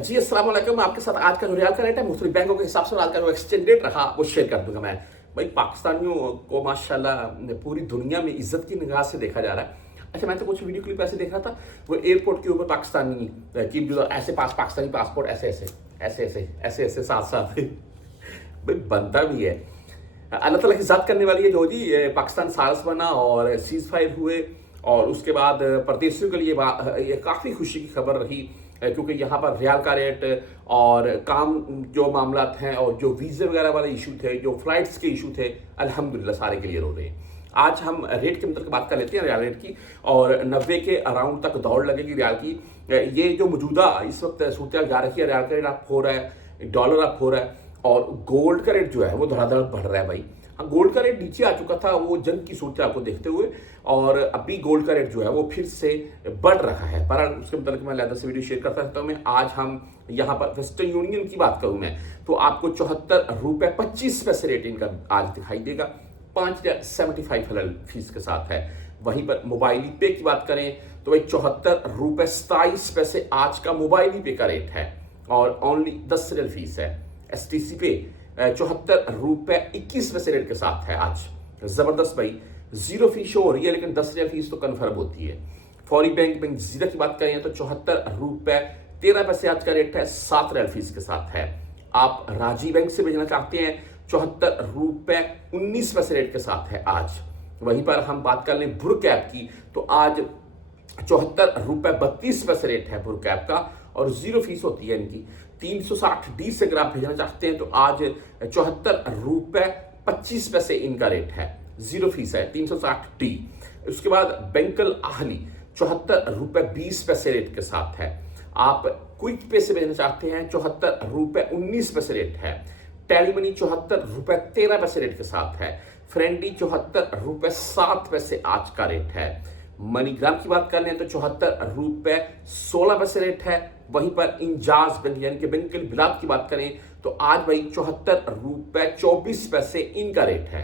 जी अस्सलाम वालेकुम। मैं आपके साथ आज का जो रियाल का रेट है मुख्तलिफ बैंकों के हिसाब से आज का जो एक्सचेंज रेट रहा वो शेयर कर दूंगा मैं। भाई पाकिस्तानियों को माशाल्लाह पूरी दुनिया में इज्जत की निगाह से देखा जा रहा है। अच्छा, मैं तो कुछ वीडियो क्लिप ऐसे देख रहा था, वो एयरपोर्ट के ऊपर पाकिस्तानी की जो ऐसे पाकिस्तानी पासपोर्ट ऐसे ऐसे ऐसे ऐसे ऐसे ऐसे साथ साथ भाई बनता भी है। अल्लाह ताला की ज़ात करने वाली है जो जी पाकिस्तान सारस बना और सीज फायर हुए और उसके बाद परदेशियों के लिए ये काफ़ी खुशी की खबर रही, क्योंकि यहाँ पर रियाल का रेट और काम जो मामला हैं और जो वीज़े वगैरह वाले इशू थे, जो फ्लाइट्स के इशू थे, अल्हम्दुलिल्लाह सारे क्लियर हो रहे हैं। आज हम रेट के मतलब की बात कर लेते हैं रियाल रेट की, और 90 के अराउंड तक दौड़ लगेगी रियाल की। ये जो मौजूदा इस वक्त सूरत जा रही है, रियाल का रेट अप हो रहा है, डॉलर अप हो रहा है और गोल्ड का रेट जो है वो धड़ाधड़ बढ़ रहा है भाई। हाँ, गोल्ड का रेट नीचे आ चुका था वो जंग की सूरत को देखते हुए, और अभी गोल्ड का रेट जो है वो फिर से बढ़ रहा है। पर उसके मतलब मैं अलग से वीडियो शेयर करता रहता हूँ मैं। आज हम यहाँ पर वेस्टर्न यूनियन की बात करूँ मैं तो आपको 74 रुपये 25 पैसे रेट इनका आज दिखाई देगा, 5.75 फीस के साथ है। वहीं पर मोबाइल पे की बात करें तो भाई 74 रुपये 27 पैसे आज का मोबाइल पे का रेट है और ओनली 10 रियल फीस है। STC पे 74 रुपये 21 पैसे रेट के साथ है आज। जबरदस्त भाई, जीरो फीस शो हो रही है लेकिन 10 रियल फीस तो कन्फर्म होती है। फौरी बैंक जीरा की बात करें तो 74 रुपये 13 पैसे आज का रेट है, 7 रियल फीस के साथ है। आप राजी बैंक से भेजना चाहते हैं 74 रुपये 19 पैसे रेट के साथ है आज। वहीं पर हम बात कर लें भुर कैप की तो आज 74 रुपये 32 पैसे रेट है भुर कैप का और जीरो फीस होती है इनकी। 360D से अगर आप भेजना चाहते हैं तो आज 74 रुपये 25 पैसे इनका रेट है, जीरो फीस है 360D। उसके बाद बैंकल आहली 74 रुपये 20 पैसे रेट के साथ है। आप क्विक पे से भेजना चाहते हैं 74 रुपये 19 पैसे रेट है। टेली मनी 74 रुपये 13 पैसे रेट के साथ है। फ्रेंडी 74 रुपये 7 पैसे आज का रेट है। मनीग्राम की बात कर लें तो 74 रुपये 16 पैसे रेट है। वहीं पर इंजाज बैंक यानी कि बैंक बिलात की बात करें तो आज भाई 74 रुपये 24 पैसे इनका रेट है।